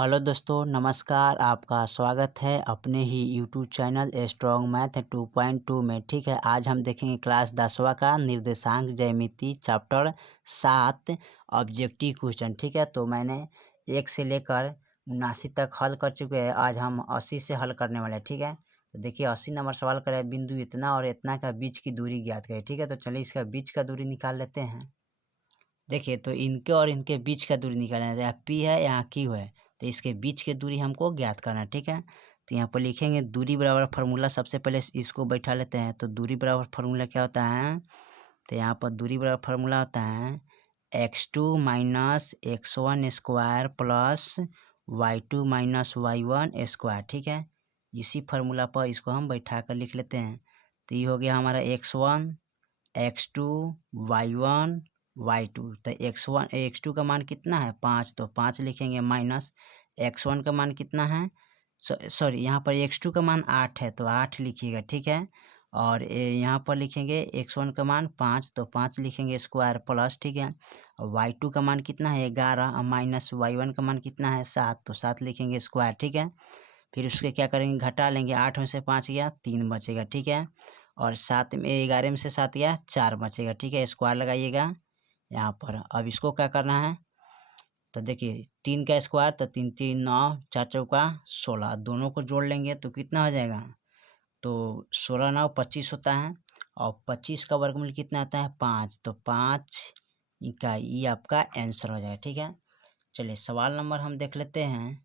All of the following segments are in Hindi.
हेलो दोस्तों, नमस्कार। आपका स्वागत है अपने ही यूट्यूब चैनल स्ट्रॉन्ग मैथ 2.2 में। ठीक है, आज हम देखेंगे क्लास 10वां का निर्देशांक ज्यामिति चैप्टर 7 ऑब्जेक्टिव क्वेश्चन। ठीक है, तो मैंने 1 से लेकर 79 तक हल कर चुके हैं। आज हम 80 से हल करने वाले हैं। ठीक है, तो देखिए 80 नंबर सवाल करें, बिंदु इतना और इतना का बीच की दूरी ज्ञात करें। ठीक है, तो चलिए इसका बीच का दूरी निकाल लेते हैं। देखिए, तो इनके और इनके बीच का दूरी निकालना है। यहाँ पी है, यहाँ क्यू है, तो इसके बीच की दूरी हमको ज्ञात करना है। ठीक है, तो यहाँ पर लिखेंगे दूरी बराबर फार्मूला। सबसे पहले इसको बैठा लेते हैं। तो दूरी बराबर फार्मूला क्या होता है? तो यहाँ पर दूरी बराबर फार्मूला होता है x2 minus x1 square plus y2 minus y1 square. ठीक है, इसी फार्मूला पर इसको हम बैठा कर लिख लेते हैं। तो ये हो गया हमारा x1 x2 y1 y2। तो x2 का मान कितना है? 5, तो 5 लिखेंगे माइनस x1 का मान कितना है? सॉरी, यहाँ पर x2 का मान 8 है, तो 8 लिखिएगा। ठीक है, और यहाँ पर लिखेंगे x1 का मान 5, तो 5 लिखेंगे स्क्वायर प्लस। ठीक है, और y2 का मान कितना है? 11, और माइनस y1 का मान कितना है? 7, तो 7 लिखेंगे स्क्वायर। ठीक है, फिर उसके क्या करेंगे? घटा लेंगे। 8 में से 5 गया, 3 बचेगा। ठीक है, और 7 में 11 में से 7 गया, 4 बचेगा। ठीक है, स्क्वायर लगाइएगा यहाँ पर। अब इसको क्या करना है? तो देखिए 3 का स्क्वायर, तो 3 3 9, 4 चौका 16, दोनों को जोड़ लेंगे तो कितना हो जाएगा? तो 16 9 25 होता है, और 25 का वर्गमूल कितना आता है? 5, तो 5 का ये आपका आंसर हो जाएगा। ठीक है, चलिए सवाल नंबर हम देख लेते हैं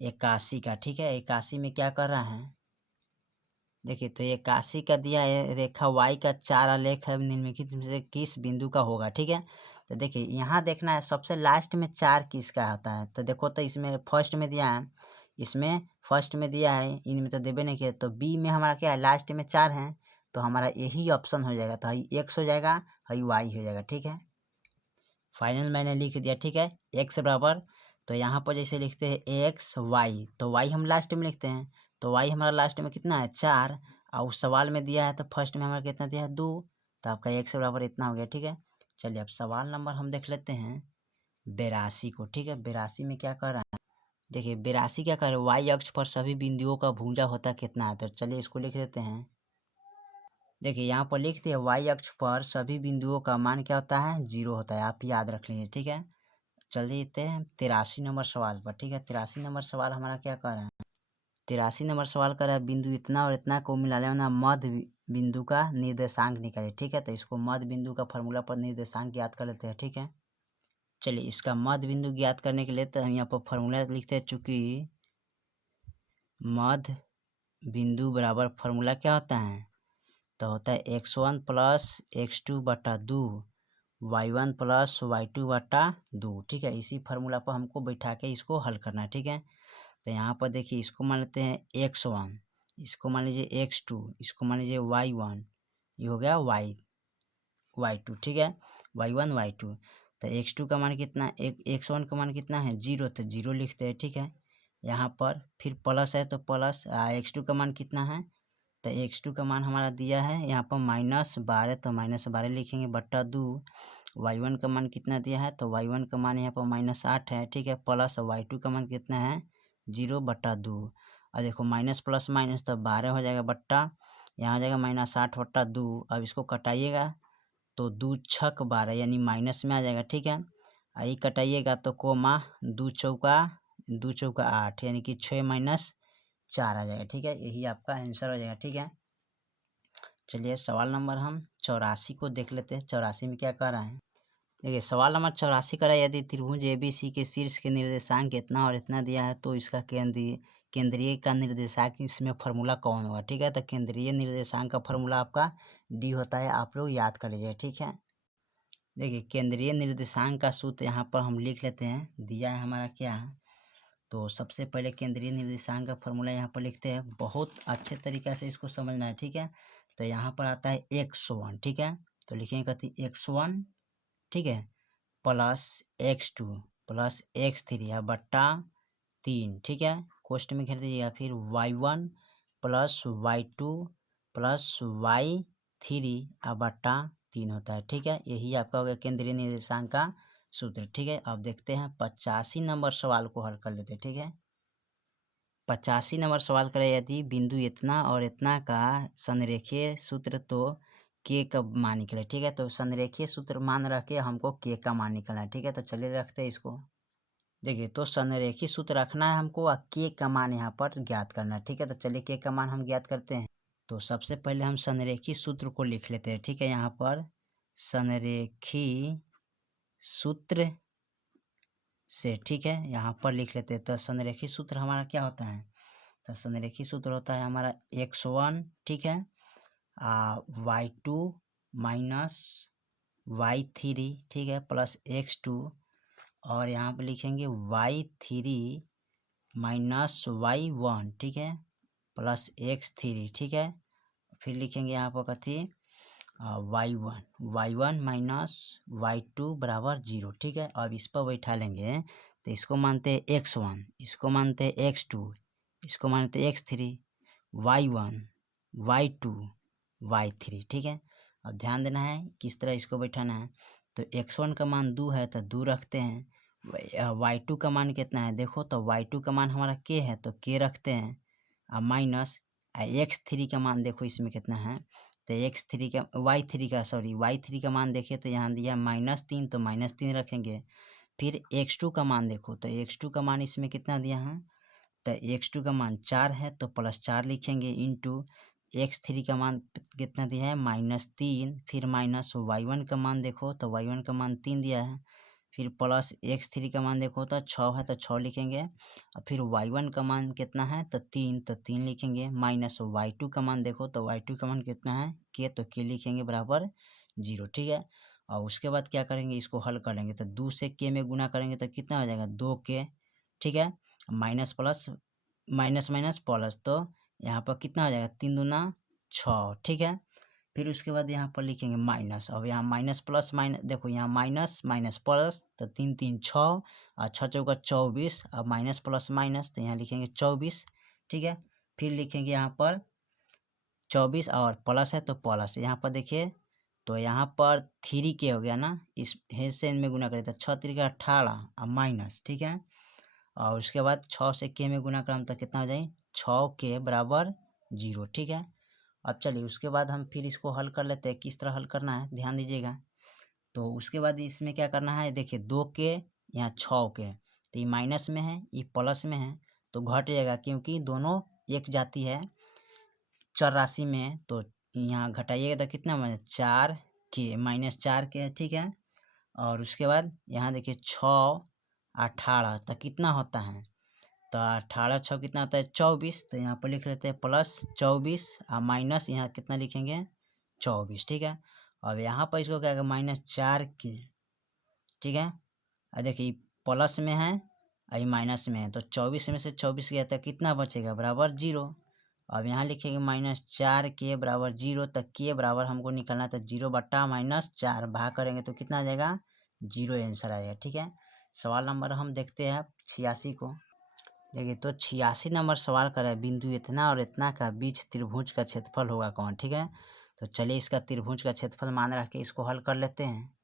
81 का। ठीक है, 81 में क्या कर रहा है? देखिए, तो 81 का दिया है, रेखा y का 4 आलेख है, निम्नलिखित में से किस बिंदु का होगा? ठीक है, तो देखिए यहाँ देखना है सबसे लास्ट में 4 किसका होता है। तो देखो, तो इसमें फर्स्ट में दिया है, इसमें फर्स्ट में दिया है, इनमें तो देवे नहीं किया। तो बी में हमारा क्या है? लास्ट में 4 है, तो हमारा यही ऑप्शन हो जाएगा। तो हई x हो जाएगा, हई y हो जाएगा। ठीक है, फाइनल मैंने लिख दिया। ठीक है, x बराबर, तो यहाँ पर जैसे लिखते हैं x y, तो y हम लास्ट में लिखते हैं। तो y हमारा लास्ट में कितना है? 4, और उस सवाल में दिया है तो फर्स्ट में हमारा कितना दिया है? 2, तो आपका x बराबर इतना हो गया। ठीक है, चलिए अब सवाल नंबर हम देख लेते हैं 82 को। ठीक है, 82 में क्या कर रहा है? देखिए 82 क्या कर रहा है? y अक्ष पर सभी बिंदुओं का भुजा होता कितना है? तो चलिए इसको लिख लेते हैं। देखिए यहाँ पर लिखते हैं y अक्ष पर सभी बिंदुओं का मान क्या होता है? 0 होता है, आप याद रख लीजिए। ठीक है, चलिए देते हैं 83 नंबर सवाल पर। ठीक है, 83 नंबर सवाल हमारा क्या कर रहा है? 83 नंबर सवाल कर रहा है बिंदु इतना और इतना को मिला लेना, मध्य बिंदु का निर्देशांक निकाले। ठीक है, तो इसको मध्य बिंदु का फार्मूला पर निर्देशांक ज्ञात कर लेते हैं। ठीक है, चलिए इसका मध्य बिंदु ज्ञात करने के लिए तो हम यहाँ पर फार्मूला लिखते हैं। चूँकि मध्य बिंदु बराबर फार्मूला क्या होता है? तो होता है x1 प्लस x2 बटा 2, y1 प्लस y2 बटा 2। ठीक है, इसी फार्मूला पर हमको बैठा के इसको हल करना है। ठीक है, तो यहाँ पर देखिए इसको मान लेते हैं x1, इसको मान लीजिए x2, इसको मान लीजिए y1, ये हो गया y2। ठीक है, y1 y2, तो x2 का मान कितना? x1 का मान कितना है? 0, तो 0 लिखते हैं। ठीक है, यहाँ पर फिर प्लस है तो प्लस, x2 का मान कितना है? तो x2 का मान हमारा दिया है यहाँ पर -12, तो -12 लिखेंगे बट्टा 2। y1 का मान कितना दिया है? तो y1 का मान यहाँ पर -8 है। ठीक है, प्लस y2 का मान कितना है? 0 बट्टा 2। और देखो माइनस प्लस माइनस तो 12 हो जाएगा बट्टा, यहाँ हो जाएगा -8 बट्टा 2। अब इसको कटाइएगा तो 2 छक 12 यानी माइनस में आ जाएगा। ठीक है, आई कटाइएगा तो कोमा 2 चौका 8 यानी कि 6 माइनस 4 आ जाएगा। ठीक है, यही आपका आंसर हो जाएगा। ठीक है, चलिए सवाल नंबर हम 84 को देख लेते हैं। 84 में क्या कह रहा है? देखिए सवाल नंबर 84 कह रहा है यदि त्रिभुज ABC के शीर्ष के निर्देशांक इतना और इतना दिया है तो इसका केंद्रीय का निर्देशांक इसमें फार्मूला कौन होगा? ठीक है, तो केंद्रीय निर्देशांक का फार्मूला आपका D होता है, आप लोग याद कर लीजिए। ठीक है, देखिए केंद्रीय निर्देशांक का सूत्र यहाँ पर हम लिख लेते हैं। दिया है हमारा क्या? तो सबसे पहले केंद्रीय निर्देशांक का फार्मूला यहाँ पर लिखते हैं। बहुत अच्छे तरीक़े से इसको समझना है। ठीक है, तो यहाँ पर आता है x1। ठीक है, तो लिखेंगे कहती x1, ठीक है, प्लस x2 प्लस x3 बट्टा 3। ठीक है, कोष्ट में घेर दीजिएगा। फिर y1 plus y2 plus y3 बट्टा 3 होता है। ठीक है, यही आपका हो गया केंद्रीय निर्देशांक का सूत्र। ठीक है, अब देखते हैं 85 नंबर सवाल को हल कर लेते हैं। ठीक है, 85 नंबर सवाल करें, यदि बिंदु इतना और इतना का संरेखीय सूत्र तो के का मान निकले। ठीक है, तो संरेखीय सूत्र मान रख के हमको के का मान निकलना है। ठीक है, तो चलिए रखते हैं इसको। देखिए, तो संरेखीय सूत्र रखना है हमको और के का मान यहाँ पर ज्ञात करना है। ठीक है, तो चलिए के का मान हम ज्ञात करते हैं। तो सबसे पहले हम संरेखीय सूत्र को लिख लेते हैं। ठीक है, यहाँ पर संरेखीय सूत्र से, ठीक है, यहाँ पर लिख लेते हैं। तो संरेखीय सूत्र हमारा क्या होता है, तो संरेखीय सूत्र होता है हमारा x1, ठीक है, y2 माइनस y3, ठीक है, प्लस x2, और यहाँ पर लिखेंगे y3 माइनस y1, ठीक है, प्लस x3, ठीक है, फिर लिखेंगे यहाँ पर कथी y1 माइनस y2 बराबर 0। ठीक है, अब इस पर बैठा लेंगे तो इसको मानते हैं x1, इसको मानते हैं x2, इसको मानते हैं x3, y1 y2 y3। ठीक है, अब ध्यान देना है किस तरह इसको बैठाना है। तो x1 का मान 2 है तो 2 रखते हैं, y2 का मान कितना है देखो, तो y2 का मान हमारा k है तो k रखते हैं, अब माइनस x3 का मान देखो इसमें कितना है, तो x3 का y3 का मान देखिए तो यहाँ दिया -3, तो -3 रखेंगे। फिर x2 का मान देखो, तो x2 का मान इसमें कितना दिया है, तो x2 का मान 4 है तो +4 लिखेंगे, इंटू x3 का मान कितना दिया है -3, फिर माइनस y1 का मान देखो, तो y1 का मान 3 दिया है, फिर प्लस x3 का मान देखो तो 6 है तो 6 लिखेंगे, और फिर y1 का मान कितना है तो 3 लिखेंगे, माइनस y2 का मान देखो तो y2 का मान कितना है k, तो k लिखेंगे बराबर 0। ठीक है, और उसके बाद क्या करेंगे, इसको हल कर लेंगे, तो 2 से k में गुना करेंगे तो कितना हो जाएगा 2k। ठीक है, minus plus minus minus plus, तो यहाँ पर कितना हो जाएगा 3 दूना 6। ठीक है, फिर उसके बाद यहाँ पर लिखेंगे माइनस, अब यहाँ माइनस प्लस माइनस देखो, यहाँ माइनस माइनस प्लस, तो 3 3 6 और 6 चौका 24, अब माइनस प्लस माइनस तो यहाँ लिखेंगे 24। ठीक है, फिर लिखेंगे यहाँ पर 24 और प्लस है तो प्लस, यहाँ पर देखिए तो यहाँ पर 3k हो गया ना, इस से इनमें गुना करें तो 6 3 18 और माइनस। ठीक है, और उसके बाद 6 से k में गुना करें तो कितना हो जाए 6k बराबर 0। ठीक है, अब चलिए उसके बाद हम फिर इसको हल कर लेते हैं, किस तरह हल करना है ध्यान दीजिएगा। तो उसके बाद इसमें क्या करना है, देखिए 2k यहाँ 6k, तो ये माइनस में है ये प्लस में है तो घट जाएगा, क्योंकि दोनों एक जाती है चर राशि में, तो यहाँ घटाइएगा तो कितना बने 4k माइनस 4k। ठीक है, और उसके बाद यहाँ देखिए 6 18 तो कितना होता है, तो 18 6 कितना आता है 24, तो यहाँ पर लिख लेते हैं प्लस 24 और माइनस यहाँ कितना लिखेंगे 24। ठीक है, अब यहाँ पर इसको क्या होगा -4k। ठीक है, और देखिए प्लस में है और माइनस में है, तो 24 में से 24 गया तो कितना बचेगा बराबर 0। अब यहाँ लिखेंगे -4k बराबर 0, तो k बराबर हमको निकालना था 0 बट्टा -4, भाग करेंगे तो कितना आ जाएगा 0 आंसर आएगा। ठीक है, सवाल नंबर हम देखते हैं 86 को। देखिए, तो 86 नंबर सवाल कर रहा है, बिंदु इतना और इतना का बीच त्रिभुज का क्षेत्रफल होगा कौन। ठीक है, तो चलिए इसका त्रिभुज का क्षेत्रफल मान रख के इसको हल कर लेते हैं।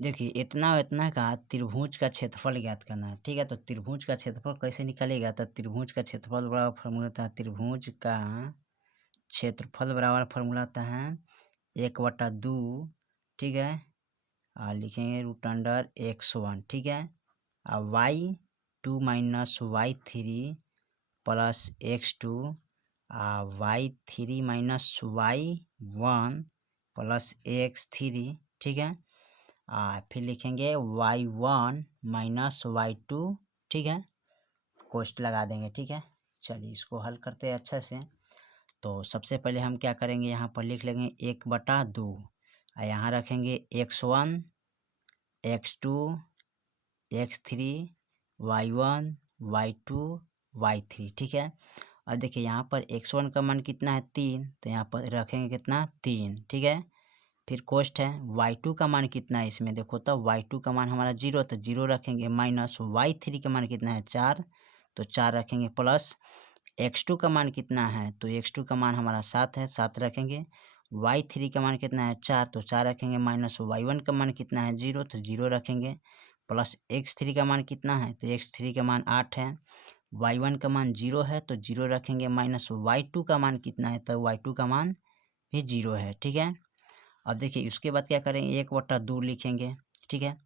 देखिए, इतना और इतना का त्रिभुज का क्षेत्रफल ज्ञात करना है। ठीक है, तो त्रिभुज का क्षेत्रफल कैसे निकलेगा, तो त्रिभुज का क्षेत्रफल बराबर फॉर्मूला होता है, त्रिभुज का क्षेत्रफल बराबर फॉर्मूला होता है 1/2। ठीक है, और लिखेंगे √x1। ठीक है, और y2 minus y3 plus x2 y3 minus y1 plus x3। ठीक है, फिर लिखेंगे y1 माइनस y2। ठीक है, कोष्ट लगा देंगे। ठीक है, चलिए इसको हल करते हैं अच्छे से। तो सबसे पहले हम क्या करेंगे, यहाँ पर लिख लेंगे 1/2 और यहाँ रखेंगे x1 x2 x3 y1 y2 y3। ठीक है, और देखिए यहाँ पर x1 का मान कितना है 3, तो यहाँ पर रखेंगे कितना 3। ठीक है, फिर कोष्ट है y2 का मान कितना है इसमें देखो, तो y2 का मान हमारा 0, तो 0 रखेंगे, माइनस y3 का मान कितना है 4, तो 4 रखेंगे, प्लस x2 का मान कितना है, तो x2 का मान हमारा 7 है, 7 रखेंगे, y3 का मान कितना है 4, तो 4 रखेंगे, माइनस y1 का मान कितना है 0, तो 0 रखेंगे, प्लस x3 का मान कितना है, तो x3 का मान 8 है। y1 का मान 0 है तो 0 रखेंगे, माइनस y2 का मान कितना है, तो y2 का मान भी 0 है। ठीक है, अब देखिए उसके बाद क्या करेंगे, 1/2 लिखेंगे। ठीक है,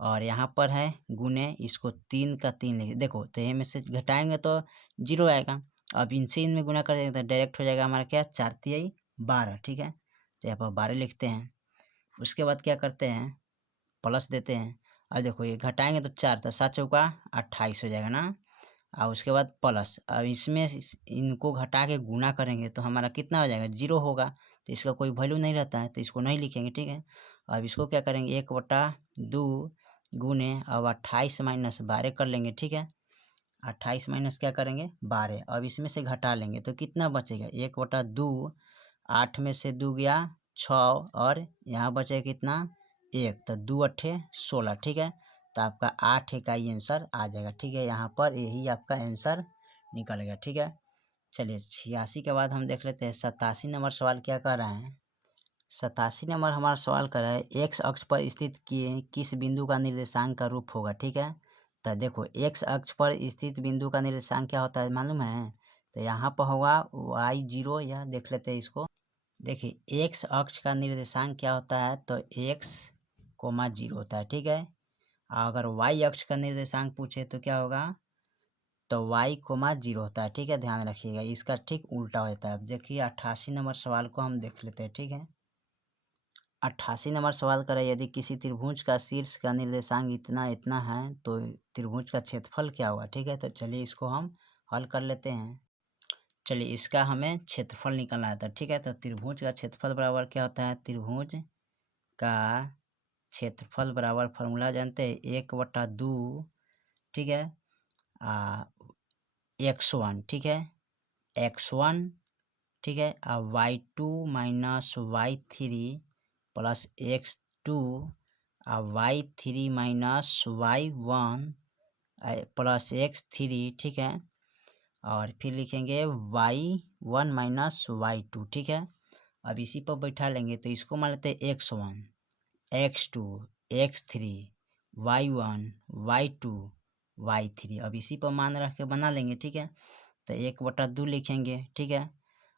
और यहाँ पर है गुने, इसको 3 का 3 लिखे। देखो तो ये में से घटाएंगे तो 0 आएगा। अब इनसे इनमें गुना कर देंगे तो डायरेक्ट हो जाएगा हमारा क्या, 4 तिहाई 12। ठीक है, तो यहाँ पर 12 लिखते हैं। उसके बाद क्या करते हैं, प्लस देते हैं। अब देखो ये घटाएंगे तो 4, तो 7 चौका 28 हो जाएगा ना। और उसके बाद प्लस, अब इसमें इनको घटा के गुना करेंगे तो हमारा कितना हो जाएगा, 0 होगा। तो इसका कोई वैल्यू नहीं रहता है तो इसको नहीं लिखेंगे। ठीक है, अब इसको क्या करेंगे, 1/2 गुने, अब 28 माइनस 12 कर लेंगे। ठीक है, 28 माइनस क्या करेंगे, 12। अब इसमें से घटा लेंगे तो कितना बचेगा, 1/2, 8 में से 2 गया 6, और यहाँ बचेगा कितना, 1, तो 2 8 16। ठीक है, तो आपका 8 का ही आंसर आ जाएगा। ठीक है, यहाँ पर यही आपका आंसर निकल गया। ठीक है, चलिए 86 के बाद हम देख लेते हैं 87 नंबर सवाल क्या कह रहा है। 87 नंबर हमारा सवाल कर रहा है, एक्स अक्ष पर स्थित किस बिंदु का निर्देशांक का रूप होगा। ठीक है, तो देखो एक्स अक्ष पर स्थित बिंदु का निर्देशांक क्या होता है मालूम है, तो यहाँ पर होगा y0। या देख लेते हैं इसको, देखिए एक्स अक्ष का निर्देशांक क्या होता है, तो x,0 होता है। ठीक है, अगर y अक्ष का निर्देशांक पूछे तो क्या होगा, तो y,0 होता है। ठीक है, ध्यान रखिएगा, इसका ठीक उल्टा होता है। अब देखिए 88 नंबर सवाल को हम देख लेते हैं। ठीक है, 88 नंबर सवाल करें, यदि किसी त्रिभुज का शीर्ष का निर्देशांक इतना इतना है तो त्रिभुज का क्षेत्रफल क्या होगा। ठीक है, तो चलिए इसको हम हल कर लेते हैं। चलिए इसका हमें क्षेत्रफल निकालना था। ठीक है, तो त्रिभुज का क्षेत्रफल बराबर क्या होता है, त्रिभुज का क्षेत्रफल बराबर फॉर्मूला जानते हैं, 1/2। ठीक है, x1। ठीक है, x1। ठीक है, अब y2 minus y3 plus x2, अब y3 minus y1 plus x3। ठीक है, और फिर लिखेंगे y1 माइनस y2। ठीक है, अब इसी पर बैठा लेंगे तो इसको मान लेते हैं x1, x2, x3, y1, y2, y3। अब इसी पर मान रख के बना लेंगे। ठीक है, तो 1/2 लिखेंगे। ठीक है,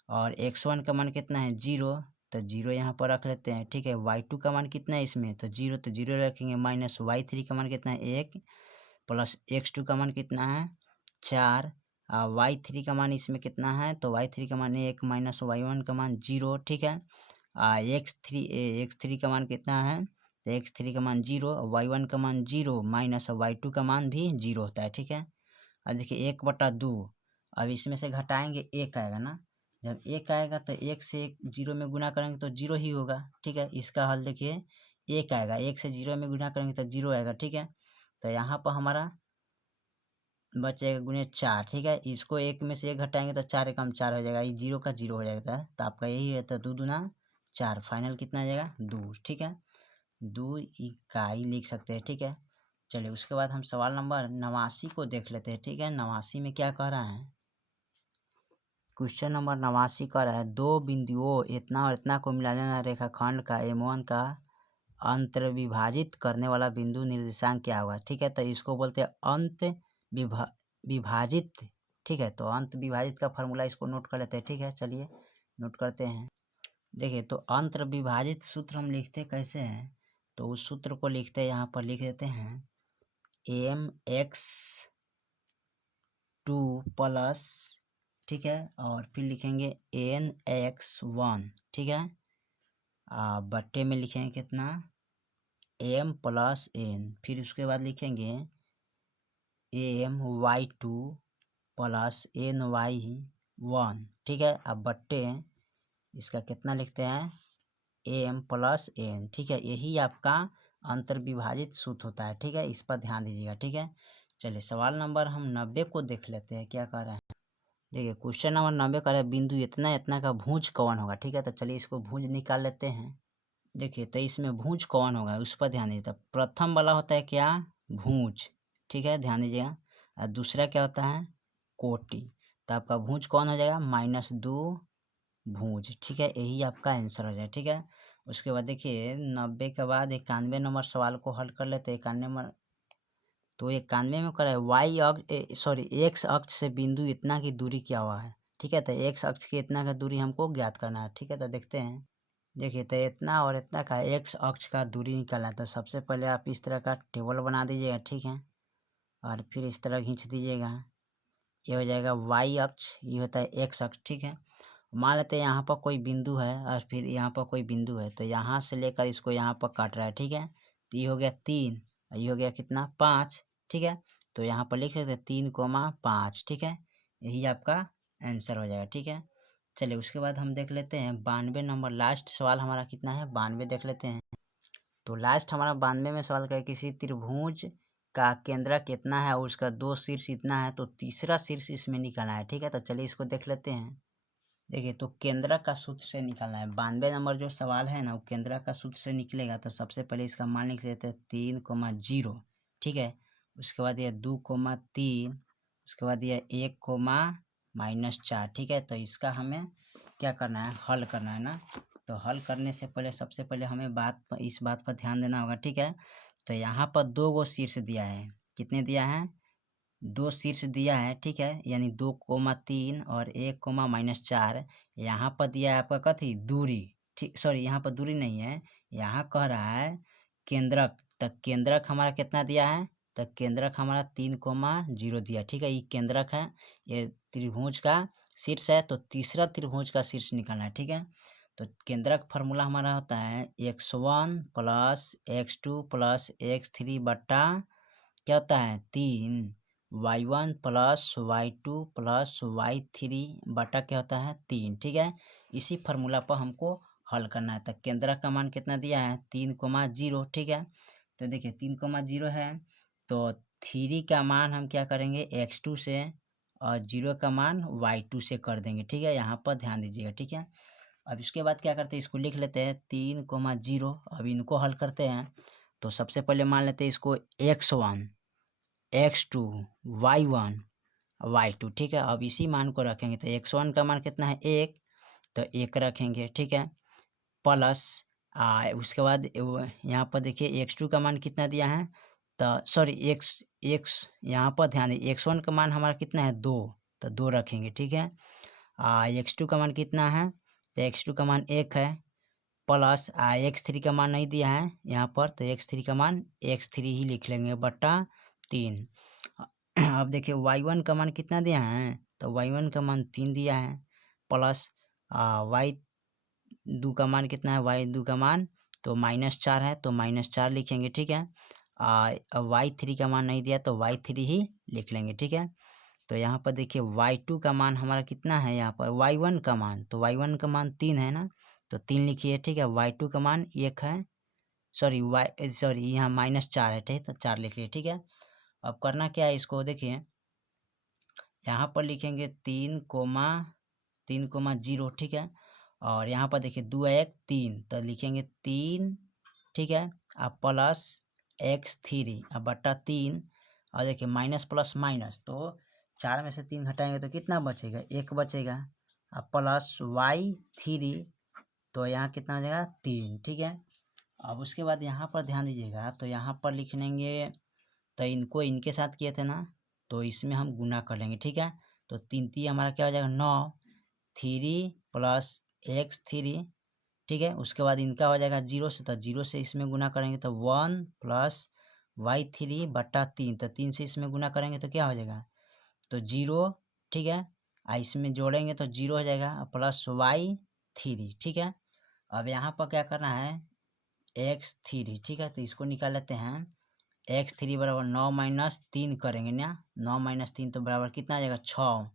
और x1 का मान कितना है, 0, तो 0 यहाँ पर रख लेते हैं। ठीक है, y2 का मान कितना है इसमें, तो 0, तो 0 रखेंगे। माइनस y3 का मान कितना है, 1, प्लस x2 का मान कितना है, 4, y3 का मान इसमें कितना है, तो y3 का मान 1, माइनस y1 का मान 0। ठीक है, x3 का मान कितना है, तो x3 का मान 0, y1 का मान 0, माइनस y2 का मान भी 0 होता है। ठीक है, अब देखिए 1/2, अब इसमें से घटाएंगे 1 आएगा ना। जब 1 आएगा तो 1 से 0 में गुना करेंगे तो 0 ही होगा। ठीक है, इसका हल देखिए 1 आएगा, 1 से 0 में गुना करेंगे तो 0 आएगा। ठीक है, तो यहाँ पर हमारा बचेगा गुने 4। ठीक है, इसको 1 में से 1 घटाएंगे तो 4 एकम 4 हो जाएगा, ये 0 का 0 हो जाएगा। तो आपका यही रहता है 2 दूना 4, फाइनल कितना आ जाएगा, 2। ठीक है, 2 इकाई लिख सकते हैं। ठीक है, चलिए उसके बाद हम सवाल नंबर 89 को देख लेते हैं। ठीक है, 89 में क्या कह रहा है, क्वेश्चन नंबर 89 कह रहा है, दो बिंदुओं इतना और इतना को मिलाने वाला रेखाखंड का M1 का अंतर्विभाजित करने वाला बिंदु निर्देशांक क्या होगा। ठीक है, तो इसको बोलते हैं अंत विभाजित। ठीक है, तो अंत विभाजित का फॉर्मूला इसको नोट कर लेते हैं। ठीक है, चलिए नोट करते हैं। देखिए तो अंत विभाजित सूत्र हम लिखते कैसे हैं, तो उस सूत्र को लिखते हैं, यहाँ पर लिख देते हैं mx2 प्लस, ठीक है, और फिर लिखेंगे nx1। ठीक है, बट्टे में लिखेंगे कितना, m प्लस n, फिर उसके बाद लिखेंगे my2 प्लस ny1। ठीक है, अब बट्टे इसका कितना लिखते हैं, m प्लस n। ठीक है, यही आपका अंतर्विभाजित सूत्र होता है। ठीक है, इस पर ध्यान दीजिएगा। ठीक है, चलिए सवाल नंबर हम 90 को देख लेते हैं, क्या कर रहे हैं। देखिए क्वेश्चन नंबर 90 कर रहे हैं, बिंदु इतना इतना का भुज कौन होगा। ठीक है, तो चलिए इसको भुज निकाल लेते हैं। देखिए तो इसमें भुज कौन होगा उस पर ध्यान दीजिए। प्रथम वाला होता है क्या, भुज। ठीक है, ध्यान दीजिएगा, और दूसरा क्या होता है, कोटि। तो आपका भुज कौन हो जाएगा, -2 भुज। ठीक है, यही आपका आंसर हो जाएगा। ठीक है, उसके बाद देखिए 90 के बाद 91 नंबर सवाल को हल कर लेते हैं। तो 91 में करा है वाई अक्ष एक्स अक्ष से बिंदु इतना की दूरी क्या हुआ है, ठीक है। तो एक्स अक्ष की इतना का दूरी हमको ज्ञात करना है, ठीक है। तो देखते हैं, देखिए तो इतना और इतना का एक्स अक्ष का दूरी निकालना है। तो सबसे पहले आप इस तरह का टेबल बना दीजिएगा, ठीक है, और फिर इस तरह खींच दीजिएगा। ये हो जाएगा वाई अक्ष, ये होता है एक्स अक्ष, ठीक है। मान लेते हैं यहाँ पर कोई बिंदु है और फिर यहाँ पर कोई बिंदु है, तो यहाँ से लेकर इसको यहाँ पर काट रहा है, ठीक है। तो ये हो गया 3 और ये हो गया कितना 5, ठीक है। तो यहाँ पर लिख सकते हैं 3,5, ठीक है। यही आपका आंसर हो जाएगा, ठीक है। चलिए उसके बाद हम देख लेते हैं 92 नंबर, लास्ट सवाल हमारा कितना है 92 देख लेते हैं। तो लास्ट हमारा 92 में सवाल है किसी त्रिभुज का केंद्रक कितना है और उसका 2 शीर्ष इतना है, तो तीसरा शीर्ष इसमें निकालना है, ठीक है। तो चलिए इसको देख लेते हैं। देखिए तो केंद्रक का सूत्र से निकालना है। 92 नंबर जो सवाल है ना वो केंद्रक का सूत्र से निकलेगा। तो सबसे पहले इसका मान लिख देते हैं 3,0, ठीक है। उसके बाद ये 2,3, उसके बाद ये 1,-4, ठीक है। तो इसका हमें क्या करना है, हल करना है ना। तो हल करने से पहले सबसे पहले हमें इस बात पर ध्यान देना होगा, ठीक है। तो यहाँ पर 2 गो शीर्ष दिया है, कितने दिया है 2 शीर्ष दिया है, ठीक है। यानी 2,3 और 1,-4। यहाँ पर दिया है आपका कथी दूरी, ठीक, सॉरी यहाँ पर दूरी नहीं है, यहाँ कह रहा है केंद्रक। तक केंद्रक हमारा कितना दिया है, तो केंद्रक हमारा 3,0 दिया, ठीक है। ये केंद्रक है, ये त्रिभुज का शीर्ष है, तो तीसरा त्रिभुज का शीर्ष निकालना है, ठीक है। तो केंद्रक फार्मूला हमारा होता है x1 + x2 + x3 बट्टा क्या होता है 3 y1 + y2 + y3 बटा क्या होता है 3, ठीक है। इसी फार्मूला पर हमको हल करना है। तो केंद्रक का मान कितना दिया है 3,0, ठीक है। तो देखिए 3,0 है, तो 3 का मान हम क्या करेंगे x2 से और 0 का मान y2 से कर देंगे, ठीक है। यहाँ पर ध्यान दीजिएगा, ठीक है। अब इसके बाद क्या करते हैं, इसको लिख लेते हैं 3,0। अब इनको हल करते हैं। तो सबसे पहले मान लेते हैं इसको x1 x2 y1 y2, ठीक है। अब इसी मान को रखेंगे। तो x1 का मान कितना है 1, तो 1 रखेंगे, ठीक है, प्लस उसके बाद यहाँ पर देखिए x2 का मान कितना दिया है, तो सॉरी x यहाँ पर ध्यान दें x1 का मान हमारा कितना है 2, तो 2 रखेंगे, ठीक है। x2 का मान कितना है, तो x2 का मान 1 है, प्लस x3 का मान नहीं दिया है यहाँ पर, तो x3 का मान x3 ही लिख लेंगे बट्टा 3। अब देखिए y1 का मान कितना दिया है, तो y1 का मान 3 दिया है, प्लस y2 का मान कितना है, y2 का मान तो -4 है, तो -4 लिखेंगे, ठीक है। y3 का मान नहीं दिया तो y3 ही लिख लेंगे, ठीक है। तो यहाँ पर देखिए y2 का मान हमारा कितना है, यहाँ पर y1 का मान, तो y1 का मान 3 है ना, तो 3 लिखिए, ठीक है। y2 का मान 1 है, सॉरी यहाँ -4 है, ठीक है, तो 4 लिख लिए, ठीक है। अब करना क्या है, इसको देखिए यहाँ पर लिखेंगे 3,0, ठीक है। और यहाँ पर देखिए 2 1 3, तो लिखेंगे 3, ठीक है, अब प्लस x3 अब बट्टा 3, और देखिए माइनस प्लस माइनस, तो 4 में से 3 घटाएंगे तो कितना बचेगा 1 बचेगा, अब प्लस y3, तो यहाँ कितना हो जाएगा 3, ठीक है। अब उसके बाद यहाँ पर ध्यान दीजिएगा, तो यहाँ पर लिख लेंगे, तो इनको इनके साथ किए थे ना, तो इसमें हम गुना कर लेंगे, ठीक है। तो 3 3 हमारा क्या हो जाएगा 9, 3 + x3, ठीक है। उसके बाद इनका हो जाएगा 0 से, तो 0 से इसमें गुना करेंगे तो 1 + y3 बट्टा 3, तो 3 से इसमें गुना करेंगे तो क्या हो जाएगा, तो 0, ठीक है। इसमें जोड़ेंगे तो 0 हो जाएगा प्लस y3, ठीक है। अब यहाँ पर क्या करना है x3, ठीक है। तो इसको निकाल लेते हैं, x3 बराबर 9 - 3 करेंगे ना, 9 - 3 तो बराबर कितना आ जाएगा 6,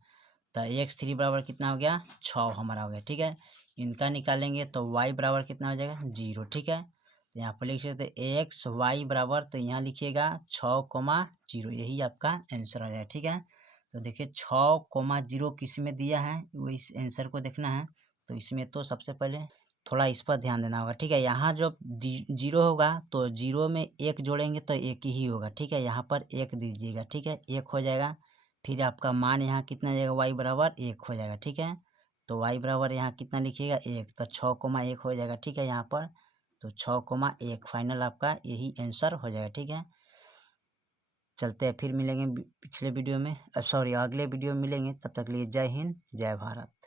तो x3 बराबर कितना हो गया 6 हमारा हो गया, ठीक है। इनका निकालेंगे तो y बराबर कितना हो जाएगा 0, ठीक है। तो यहाँ पर लिख सकते x y बराबर, तो यहाँ लिखिएगा 6,0, यही आपका आंसर हो जाएगा, ठीक है। तो देखिए 6,0 किस में दिया है, वो इस आंसर को देखना है। तो इसमें तो सबसे पहले थोड़ा इस पर ध्यान देना होगा, ठीक है। यहाँ जब 0 होगा तो 0 में 1 जोड़ेंगे तो 1 ही होगा, ठीक है। यहाँ पर 1 दीजिएगा, ठीक है, 1 हो जाएगा। फिर आपका मान यहाँ कितना जाएगा y बराबर 1 हो जाएगा, ठीक है। तो y बराबर यहाँ कितना लिखिएगा 1, तो 6,1 हो जाएगा, ठीक है। यहाँ पर तो 6,1 फाइनल आपका यही आंसर हो जाएगा, ठीक है। चलते हैं, फिर मिलेंगे पिछले वीडियो में, सॉरी अगले वीडियो में मिलेंगे। तब तक के लिए जय हिंद, जय भारत।